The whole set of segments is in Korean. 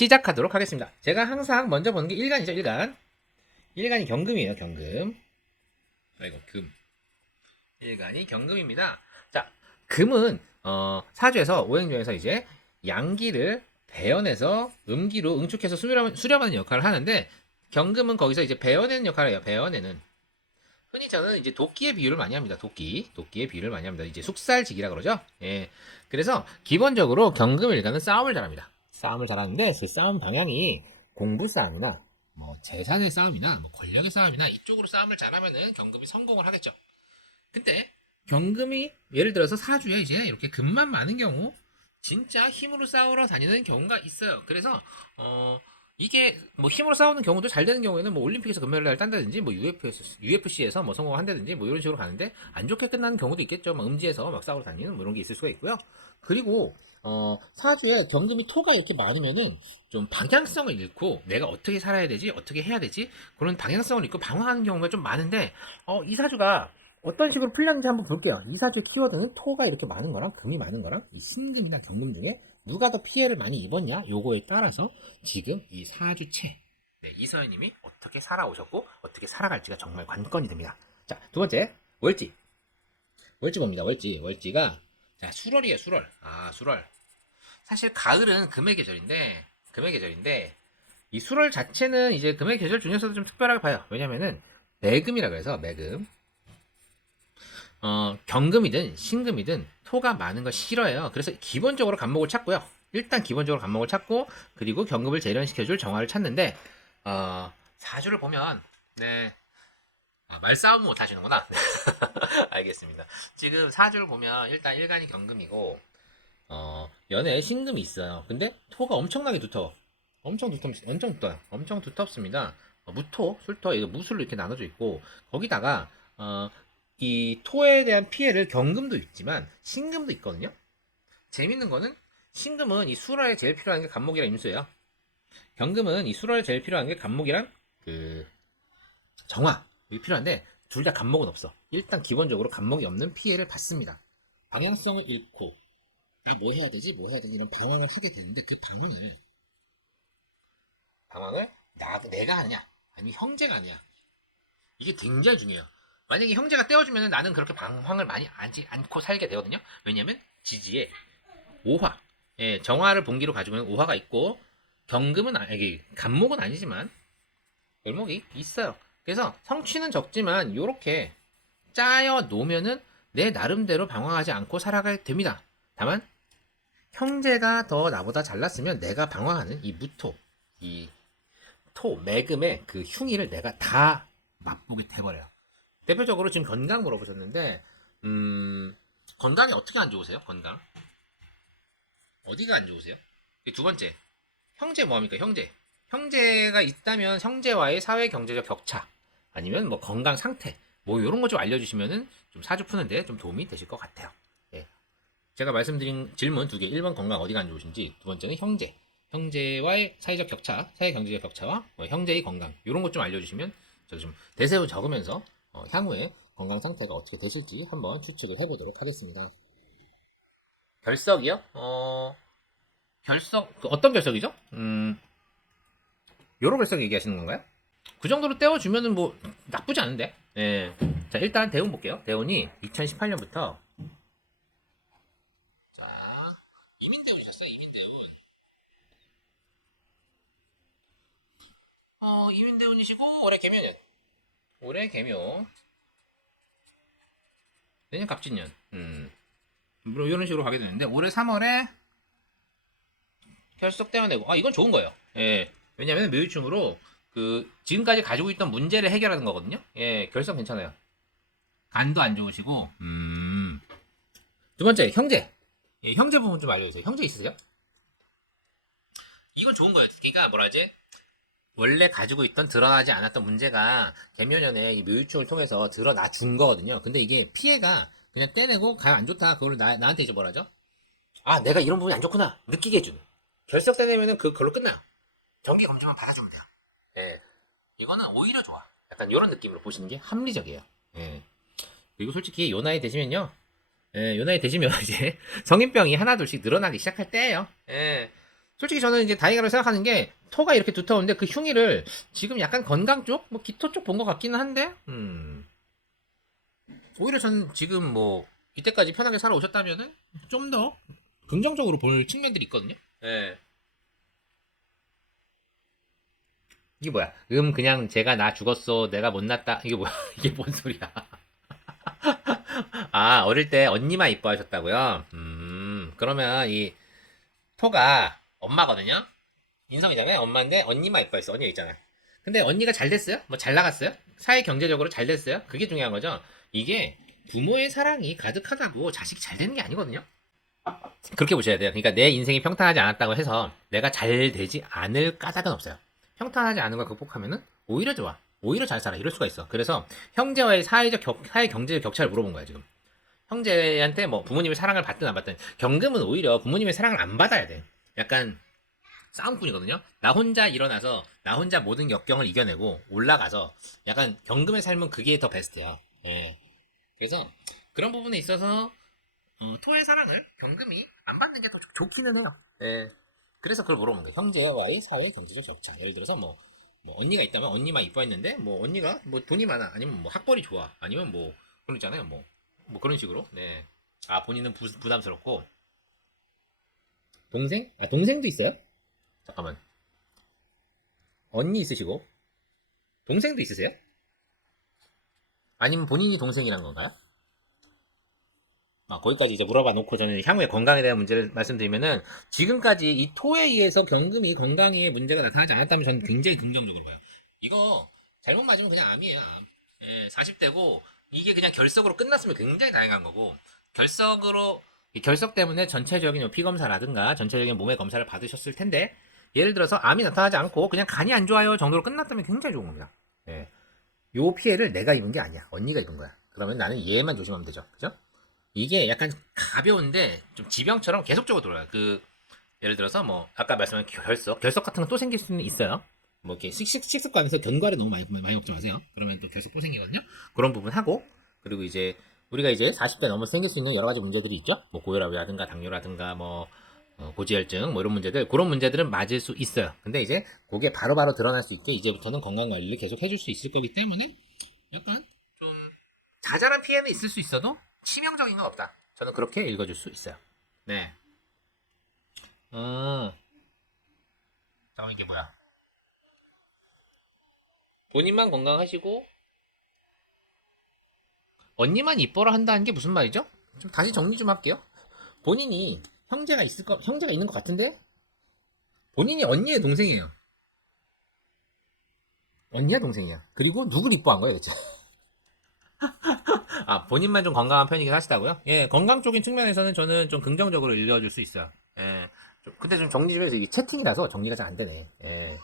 시작하도록 하겠습니다. 제가 항상 먼저 보는 게 일간이죠, 일간. 일간이 경금이에요, 경금. 아이고, 금. 일간이 경금입니다. 자, 금은 사주에서 오행중에서 이제 양기를 배연해서 음기로 응축해서 수렴하는 역할을 하는데, 경금은 거기서 이제 배연하는 역할을 해요. 배연에는 흔히 저는 이제 도끼의 비유를 많이 합니다. 도끼의 비유를 많이 합니다. 이제 숙살직이라 그러죠. 예. 그래서 기본적으로 경금 일간은 싸움을 잘합니다. 싸움을 잘하는데 그 싸움 방향이 공부 싸움이나 뭐 재산의 싸움이나 뭐 권력의 싸움이나 이쪽으로 싸움을 잘하면은 경금이 성공을 하겠죠. 근데 경금이 예를 들어서 사주에 이제 이렇게 금만 많은 경우 진짜 힘으로 싸우러 다니는 경우가 있어요. 그래서 이게 뭐 힘으로 싸우는 경우도 잘 되는 경우에는 뭐 올림픽에서 금메달을 딴다든지 뭐 UFC에서 뭐 성공한다든지 뭐 이런 식으로 가는데 안 좋게 끝나는 경우도 있겠죠. 막 음지에서 막 싸우러 다니는 뭐 이런 게 있을 수가 있고요. 그리고 사주에 경금이 토가 이렇게 많으면은 좀 방향성을 잃고 내가 어떻게 살아야 되지 어떻게 해야 되지 그런 방향성을 잃고 방황하는 경우가 좀 많은데 이 사주가 어떤 식으로 풀렸는지 한번 볼게요. 이 사주의 키워드는 토가 이렇게 많은 거랑 금이 많은 거랑 이 신금이나 경금 중에 누가 더 피해를 많이 입었냐 요거에 따라서 지금 이 사주체 이서연님이 어떻게 살아오셨고 어떻게 살아갈지가 정말 관건이 됩니다. 자, 두 번째 월지 봅니다. 월지가 자 수월이에요. 수월. 사실 가을은 금의 계절인데 이 수월 자체는 이제 금의 계절 중에서도 좀 특별하게 봐요. 왜냐면은 매금이라 그래서 매금 경금이든 신금이든 토가 많은 거 싫어해요. 그래서 기본적으로 간목을 찾고요. 일단 기본적으로 간목을 찾고 그리고 경금을 재련시켜줄 정화를 찾는데 사주를 보면 네 말싸움 못 하시는구나. 알겠습니다. 지금 사주를 보면 일단 일간이 경금이고 연애에 신금이 있어요. 근데 토가 엄청나게 두터워. 엄청 두텁습니다. 무토, 술토, 이거 무술로 이렇게 나눠져 있고 거기다가 이 토에 대한 피해를 경금도 있지만 신금도 있거든요. 재밌는 거는 신금은 이 수라에 제일 필요한 게 간목이랑 임수예요. 경금은 이 수라에 제일 필요한 게 간목이랑 그 정화 이게 필요한데 둘 다 간목은 없어. 일단 기본적으로 간목이 없는 피해를 받습니다. 방향성을 잃고 뭐 해야 되지 이런 방황을 하게 되는데 그 방황을 내가 하느냐 아니면 형제가 하느냐 이게 굉장히 중요해요. 만약에 형제가 떼어주면 나는 그렇게 방황을 많이 하지 않고 살게 되거든요. 왜냐면 지지에 오화, 정화를 본기로 가지고 있는 오화가 있고 경금은 이게 간목은 아니지만 을목이 있어요. 그래서 성취는 적지만 이렇게 짜여 놓으면은 내 나름대로 방황하지 않고 살아가게 됩니다. 다만 형제가 더 나보다 잘났으면 내가 방황하는 이 무토, 이 매금의 그 흉의를 내가 다 맛보게 돼버려요. 대표적으로 지금 건강 물어보셨는데, 건강이 어떻게 안 좋으세요? 건강? 어디가 안 좋으세요? 두 번째, 형제 뭐합니까? 형제가 있다면 형제와의 사회 경제적 격차, 아니면 뭐 건강 상태, 뭐 이런 거 좀 알려주시면은 좀 사주 푸는데 좀 도움이 되실 것 같아요. 예. 제가 말씀드린 질문 두 개, 1번 건강 어디가 안 좋으신지, 두 번째는 형제와의 사회적 격차, 사회 경제적 격차와 뭐 형제의 건강, 이런 것 좀 알려주시면 제가 좀 대세로 적으면서 향후에 건강 상태가 어떻게 되실지 한번 추측을 해보도록 하겠습니다. 결석이요? 결석, 어떤 결석이죠? 요런 결석 얘기하시는 건가요? 그 정도로 떼어주면은 뭐 나쁘지 않은데. 예. 자, 일단 대운 볼게요. 대운이 2018년부터 자, 이민대운이셨어요. 이민대운이시고 올해 개묘 내년 갑진년 뭐 이런 식으로 가게 되는데 올해 3월에 결석 떼어내고 이건 좋은 거예요. 예. 왜냐면 묘유충으로 그 지금까지 가지고 있던 문제를 해결하는 거거든요. 예, 결석 괜찮아요. 간도 안 좋으시고 두 번째 형제. 예, 형제 부분 좀 알려주세요. 형제 있으세요? 이건 좋은 거예요. 그러니까 뭐라 하지? 원래 가지고 있던 드러나지 않았던 문제가 개묘년에 이 묘유충을 통해서 드러나 준 거거든요. 근데 이게 피해가 그냥 떼내고 가면 안 좋다. 그걸 나한테 이제 뭐라죠? 내가 이런 부분이 안 좋구나. 느끼게 해주는. 결석 떼내면은 그걸로 끝나요. 정기 검진만 받아주면 돼요. 예. 이거는 오히려 좋아. 약간 이런 느낌으로 보시는 게 합리적이에요. 예. 그리고 솔직히 요 나이 되시면요. 요 나이 되시면 이제 성인병이 하나 둘씩 늘어나기 시작할 때예요. 예. 솔직히 저는 이제 다행이라고 생각하는 게 토가 이렇게 두터운데 그 흉의를 지금 약간 건강 쪽, 뭐 기토 쪽 본 것 같기는 한데, 오히려 저는 지금 뭐 이때까지 편하게 살아오셨다면은 좀 더 긍정적으로 볼 측면들이 있거든요. 예. 이게 뭐야? 그냥 제가 나 죽었어. 내가 못났다. 이게 뭐야? 이게 뭔 소리야? 아, 어릴 때 언니만 이뻐하셨다고요? 그러면 이 토가 엄마거든요? 인성이잖아요. 엄마인데 언니만 이뻐했어. 언니가 있잖아. 근데 언니가 잘 됐어요? 뭐 잘 나갔어요? 사회 경제적으로 잘 됐어요? 그게 중요한 거죠. 이게 부모의 사랑이 가득하다고 자식이 잘 되는 게 아니거든요. 그렇게 보셔야 돼요. 그러니까 내 인생이 평탄하지 않았다고 해서 내가 잘 되지 않을 까닭은 없어요. 평탄하지 않은 걸 극복하면은 오히려 좋아. 오히려 잘 살아. 이럴 수가 있어. 그래서 형제와의 사회 경제적 격차를 물어본 거야, 지금. 형제한테 뭐 부모님의 사랑을 받든 안 받든 경금은 오히려 부모님의 사랑을 안 받아야 돼. 약간 싸움꾼이거든요. 나 혼자 일어나서 나 혼자 모든 역경을 이겨내고 올라가서 약간 경금의 삶은 그게 더 베스트야. 예. 그래서 그런 부분에 있어서 토의 사랑을 경금이 안 받는 게 더 좋기는 해요. 예. 그래서 그걸 물어보는 거예요. 형제와의 사회 경제적 격차. 예를 들어서 뭐 언니가 있다면 언니만 이뻐했는데 뭐 언니가 뭐 돈이 많아 아니면 뭐 학벌이 좋아 아니면 뭐 그런 있잖아요. 뭐 그런 식으로. 네. 아 본인은 부담스럽고 동생? 아 동생도 있어요? 잠깐만. 언니 있으시고 동생도 있으세요? 아니면 본인이 동생이란 건가요? 거기까지 이제 물어봐 놓고 저는 향후의 건강에 대한 문제를 말씀드리면은 지금까지 이 토에 의해서 경금이 건강에 문제가 나타나지 않았다면 저는 굉장히 긍정적으로 봐요. 이거 잘못 맞으면 그냥 암이에요, 암. 예, 40대고 이게 그냥 결석으로 끝났으면 굉장히 다행한 거고 결석으로 이 결석 때문에 전체적인 피 검사라든가 전체적인 몸의 검사를 받으셨을 텐데 예를 들어서 암이 나타나지 않고 그냥 간이 안 좋아요 정도로 끝났다면 굉장히 좋은 겁니다. 예. 요 피해를 내가 입은 게 아니야. 언니가 입은 거야. 그러면 나는 얘만 조심하면 되죠. 그죠? 이게 약간 가벼운데 좀 지병처럼 계속적으로 돌아요. 예를 들어서 뭐 아까 말씀한 결석 같은 건 또 생길 수는 있어요. 뭐 이렇게 식습관에서 견과류 너무 많이 먹지 마세요. 그러면 또 결석 또 생기거든요. 그런 부분 하고 그리고 이제 우리가 이제 40대 넘어서 생길 수 있는 여러 가지 문제들이 있죠. 뭐 고혈압이라든가 당뇨라든가 뭐 고지혈증 뭐 이런 문제들 그런 문제들은 맞을 수 있어요. 근데 이제 그게 바로바로 드러날 수 있게 이제부터는 건강 관리를 계속 해줄 수 있을 거기 때문에 약간 좀 자잘한 피해는 있을 수 있어도 치명적인 건 없다. 저는 그렇게 읽어줄 수 있어요. 네. 잠깐 이게 뭐야? 본인만 건강하시고 언니만 이뻐라 한다는 게 무슨 말이죠? 좀 다시 정리 좀 할게요. 본인이 형제가 있는 것 같은데 본인이 언니의 동생이에요. 언니야 동생이야. 그리고 누굴 이뻐한 거예요, 대체? 아 본인만 좀 건강한 편이긴 하시다고요? 예, 건강 적인 측면에서는 저는 좀 긍정적으로 읽어줄 수 있어요. 예. 근데 좀 정리 좀 해서 이게 채팅이라서 정리가 잘 안 되네. 예.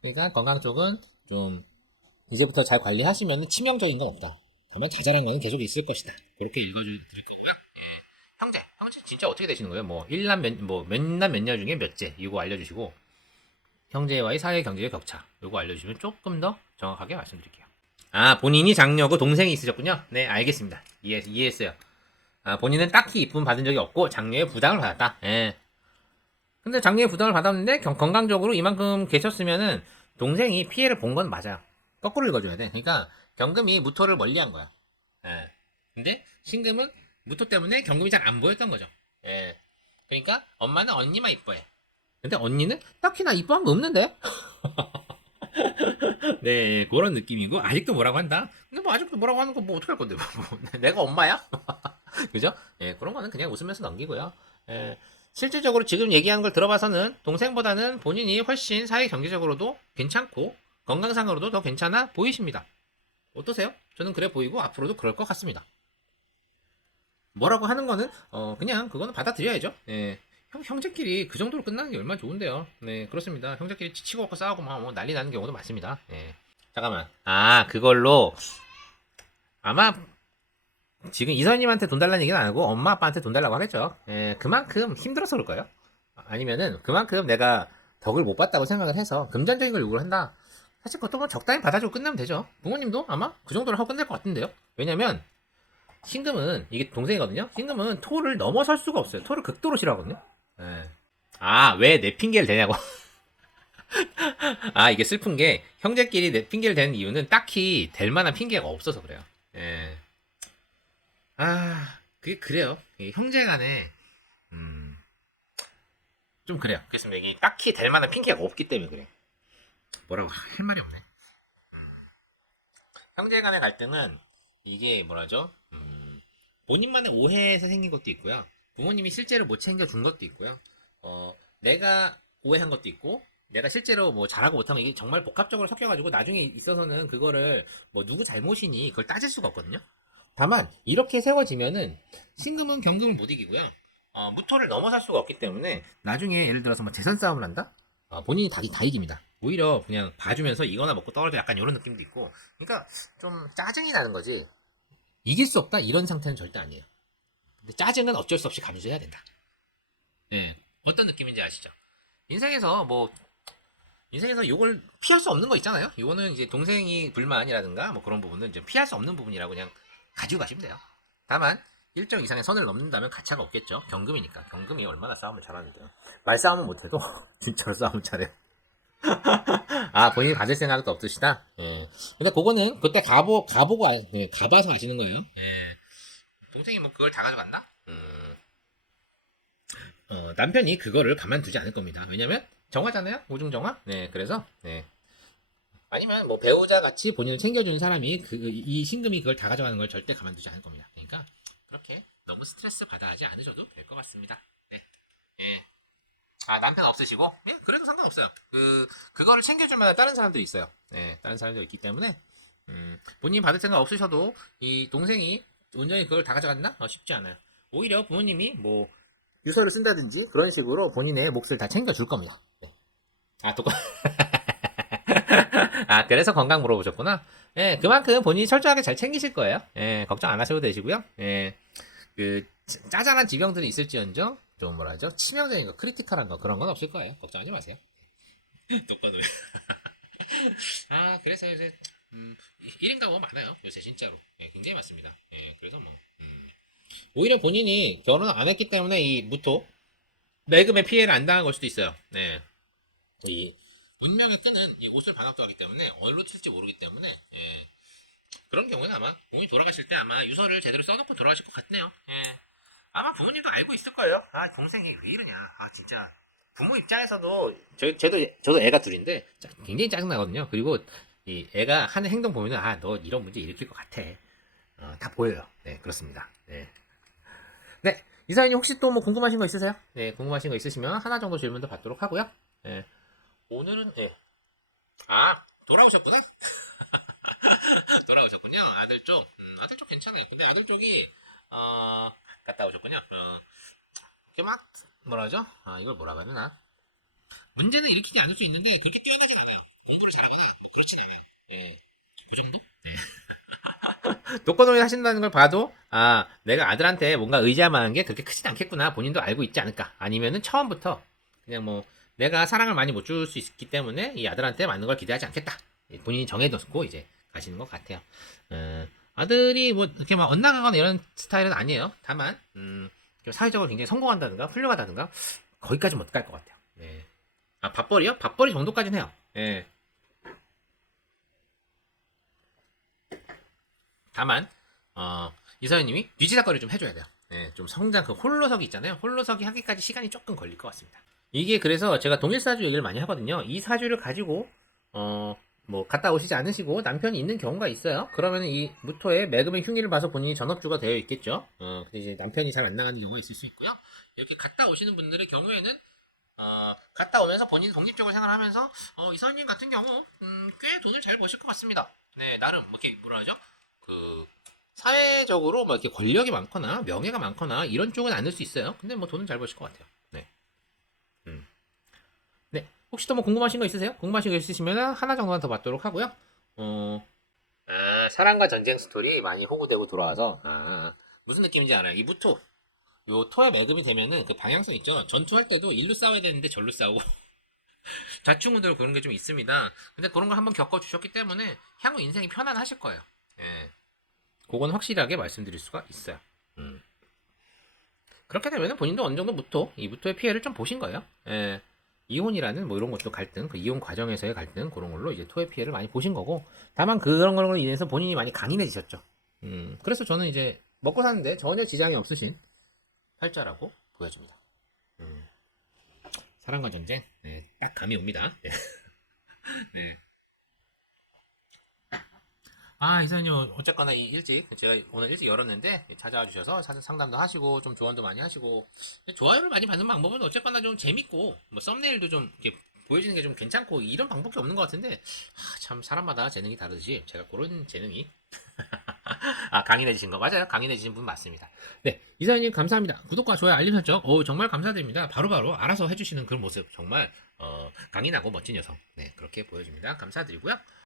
그러니까 건강 쪽은 좀 이제부터 잘 관리하시면 치명적인 건 없다. 다만 자잘한 거는 계속 있을 것이다. 그렇게 읽어드릴 거고요. 형제 진짜 어떻게 되시는 거예요? 뭐 1남 몇남 몇 녀 중에 몇째 이거 알려주시고 형제와의 사회 경제의 격차 이거 알려주시면 조금 더 정확하게 말씀드릴게요. 아 본인이 장녀고 동생이 있으셨군요. 네 알겠습니다. 이해했어요. 아 본인은 딱히 이쁨 받은 적이 없고 장녀의 부담을 받았다. 예. 근데 장녀의 부담을 받았는데 건강적으로 이만큼 계셨으면은 동생이 피해를 본 건 맞아요. 거꾸로 읽어줘야 돼. 그러니까 경금이 무토를 멀리한 거야. 예. 근데 신금은 무토 때문에 경금이 잘 안 보였던 거죠. 예. 그러니까 엄마는 언니만 이뻐해. 근데 언니는 딱히 나 이뻐한 거 없는데? 네, 그런 느낌이고 아직도 뭐라고 한다. 근데 뭐 아직도 뭐라고 하는 거 뭐 어떡할 건데? 내가 엄마야? 그죠? 예, 그런 거는 그냥 웃으면서 넘기고요. 예. 실질적으로 지금 얘기하는 걸 들어봐서는 동생보다는 본인이 훨씬 사회 경제적으로도 괜찮고 건강상으로도 더 괜찮아 보이십니다. 어떠세요? 저는 그래 보이고 앞으로도 그럴 것 같습니다. 뭐라고 하는 거는 그냥 그거는 받아들여야죠. 예. 형제끼리 그 정도로 끝나는 게 얼마나 좋은데요. 네, 그렇습니다. 형제끼리 치고 먹고 싸우고 막 뭐 난리 나는 경우도 많습니다. 예. 잠깐만. 아, 그걸로 아마 지금 이선님한테 돈 달라는 얘기는 안 하고 엄마 아빠한테 돈 달라고 하겠죠. 예, 그만큼 힘들어서 그럴 거예요. 아니면은 그만큼 내가 덕을 못 봤다고 생각을 해서 금전적인 걸 요구를 한다. 사실 그것도 뭐 적당히 받아주고 끝내면 되죠. 부모님도 아마 그 정도로 하고 끝낼 것 같은데요. 왜냐면 신금은 이게 동생이거든요. 신금은 토를 넘어설 수가 없어요. 토를 극도로 싫어하거든요. 예. 아, 왜 내 핑계를 대냐고. 아, 이게 슬픈 게 형제끼리 내 핑계를 대는 이유는 딱히 될 만한 핑계가 없어서 그래요. 예. 아, 그게 그래요. 이게 형제 간에 음, 좀 그래요. 그렇습니다. 이게 딱히 될 만한 핑계가 없기 때문에 그래. 뭐라고 할 말이 없네. 형제 간의 갈등은 이게 뭐라죠? 본인만의 오해에서 생긴 것도 있고요. 부모님이 실제로 못 챙겨준 것도 있고요. 내가 오해한 것도 있고, 내가 실제로 뭐 잘하고 못한 거 이게 정말 복합적으로 섞여가지고 나중에 있어서는 그거를 뭐 누구 잘못이니 그걸 따질 수가 없거든요. 다만 이렇게 세워지면은 신금은 경금을 못 이기고요. 무토를 넘어설 수가 없기 때문에 나중에 예를 들어서 뭐 재산 싸움을 한다? 본인이 다 이깁니다. 오히려 그냥 봐주면서 이거나 먹고 떨어져 약간 이런 느낌도 있고. 그러니까 좀 짜증이 나는 거지. 이길 수 없다 이런 상태는 절대 아니에요. 근데 짜증은 어쩔 수 없이 감수해야 된다. 예. 어떤 느낌인지 아시죠? 인생에서 뭐 인생에서 이걸 피할 수 없는 거 있잖아요. 이거는 이제 동생이 불만이라든가 뭐 그런 부분은 이제 피할 수 없는 부분이라고 그냥 가지고 가시면 돼요. 다만 일정 이상의 선을 넘는다면 가차가 없겠죠. 경금이니까. 경금이 얼마나 싸움을 잘하는데요. 말싸움은 못해도 진짜로 싸움을 잘해요. 아, 본인이 받을 생각도 없으시다? 예. 근데 그거는 그때 가보고, 예, 가봐서 아시는 거예요. 예. 동생이 뭐 그걸 다 가져갔나? 남편이 그거를 가만두지 않을 겁니다. 왜냐면 정화잖아요? 오중정화? 네, 그래서, 네. 아니면 뭐 배우자 같이 본인을 챙겨주는 사람이 이 신금이 그걸 다 가져가는 걸 절대 가만두지 않을 겁니다. 그러니까 그렇게 너무 스트레스 받아 하지 않으셔도 될 것 같습니다. 네. 예. 아, 남편 없으시고? 예, 그래도 상관없어요. 그거를 챙겨줄 만한 다른 사람들이 있어요. 네, 다른 사람들이 있기 때문에, 본인 받을 생각 없으셔도, 이 동생이 온전히 그걸 다 가져갔나? 쉽지 않아요. 오히려 부모님이 뭐, 유서를 쓴다든지, 그런 식으로 본인의 몫을 다 챙겨줄 겁니다. 네. 아, 똑같, 아, 그래서 건강 물어보셨구나. 예, 그만큼 본인이 철저하게 잘 챙기실 거예요. 예, 걱정 안 하셔도 되시고요. 예, 짜잘한 지병들이 있을지언정, 좀 뭐라죠? 치명적인 거, 크리티컬한 거, 그런 건 없을 거예요. 걱정하지 마세요. 독거노예. 아, 그래서 요새, 1인 가구 많아요. 요새 진짜로. 예, 굉장히 많습니다. 예, 그래서 뭐, 오히려 본인이 결혼을 안 했기 때문에 이 무토, 매금의 피해를 안 당한 걸 수도 있어요. 네. 이 운명의 끈은 이 옷을 반합도 하기 때문에 어디로 튈지 모르기 때문에, 예. 그런 경우는 아마 부모님 돌아가실 때 아마 유서를 제대로 써놓고 돌아가실 것 같네요. 예. 아마 부모님도 알고 있을 거예요. 아, 동생이 왜 이러냐. 아, 진짜. 부모 입장에서도, 저도 애가 둘인데, 굉장히 짜증나거든요. 그리고, 이 애가 하는 행동 보면은, 아, 너 이런 문제 일으킬 것 같아. 다 보여요. 네, 그렇습니다. 네. 네. 이사님 혹시 또 뭐 궁금하신 거 있으세요? 네, 궁금하신 거 있으시면 하나 정도 질문도 받도록 하고요. 네. 오늘은, 네. 아, 돌아오셨구나? 돌아오셨군요. 아들 쪽. 아들 쪽 괜찮아요. 근데 아들 쪽이, 갔다 오셨군요. 이게 막 뭐라죠? 이걸 뭐라고 해야 되나? 문제는 일으키지 않을 수 있는데 그렇게 뛰어나진 않아요. 공부를 잘하거나 뭐 그렇진 않아요. 예, 그 정도? 독거노인 하신다는 걸 봐도 내가 아들한테 뭔가 의지할 만한 게 그렇게 크진 않겠구나. 본인도 알고 있지 않을까? 아니면은 처음부터 그냥 뭐 내가 사랑을 많이 못 줄 수 있기 때문에 이 아들한테 맞는 걸 기대하지 않겠다. 본인이 정해놓고 이제 가시는 것 같아요. 아들이 뭐 이렇게 막 엇나가거나 이런 스타일은 아니에요. 다만 좀 사회적으로 굉장히 성공한다든가 훌륭하다든가 거기까지 못 갈 것 같아요. 네. 밥벌이요? 밥벌이 정도까지는 해요. 예. 다만 이서연님이 뒤지다거리 좀 해줘야 돼요. 예, 좀 성장 그 홀로서기 있잖아요. 홀로서기 하기까지 시간이 조금 걸릴 것 같습니다. 이게 그래서 제가 동일사주 얘기를 많이 하거든요. 이 사주를 가지고 뭐 갔다 오시지 않으시고 남편이 있는 경우가 있어요. 그러면 이 무토의 매금의 흉기를 봐서 본인이 전업주가 되어 있겠죠. 근데 이제 남편이 잘 안 나가는 경우가 있을 수 있고요. 이렇게 갔다 오시는 분들의 경우에는 갔다 오면서 본인 독립적으로 생활하면서 이사님 같은 경우 꽤 돈을 잘 버실 것 같습니다. 네, 나름 뭐 이렇게 뭐라 하죠? 그 사회적으로 뭐 이렇게 권력이 많거나 명예가 많거나 이런 쪽은 아닐 수 있어요. 근데 뭐 돈은 잘 버실 것 같아요. 네. 음. 네. 혹시 또 뭐 궁금하신 거 있으세요? 궁금하신 거 있으시면 하나 정도만 더 받도록 하고요. 사랑과 전쟁 스토리 많이 호구되고 돌아와서 무슨 느낌인지 알아요. 이 무토 요 토의 매금이 되면은 그 방향성 있죠. 전투할 때도 일로 싸워야 되는데 절로 싸우고 좌충우돌 그런 게 좀 있습니다. 근데 그런 걸 한번 겪어주셨기 때문에 향후 인생이 편안하실 거예요. 예. 그건 확실하게 말씀드릴 수가 있어요. 음. 그렇게 되면 본인도 어느 정도 이 무토의 피해를 좀 보신 거예요. 예. 이혼이라는 뭐 이런 것도 갈등, 그 이혼 과정에서의 갈등, 그런 걸로 이제 토의 피해를 많이 보신 거고, 다만 그런 걸로 인해서 본인이 많이 강인해지셨죠. 그래서 저는 이제 먹고 사는데 전혀 지장이 없으신 팔자라고 보여집니다. 음, 사랑과 전쟁, 네, 딱 감이 옵니다. 네. 네. 아, 이사님, 어쨌거나 제가 오늘 일찍 열었는데, 찾아와 주셔서 상담도 하시고, 좀 조언도 많이 하시고, 좋아요를 많이 받는 방법은 어쨌거나 좀 재밌고, 뭐, 썸네일도 좀, 이렇게 보여지는 게 좀 괜찮고, 이런 방법이 없는 것 같은데, 참, 사람마다 재능이 다르듯이, 제가 그런 재능이, 강인해지신 거, 맞아요. 강인해지신 분 맞습니다. 네, 이사님 감사합니다. 구독과 좋아요, 알림 설정, 정말 감사드립니다. 바로바로 알아서 해주시는 그런 모습, 정말, 강인하고 멋진 여성, 네, 그렇게 보여줍니다. 감사드리고요.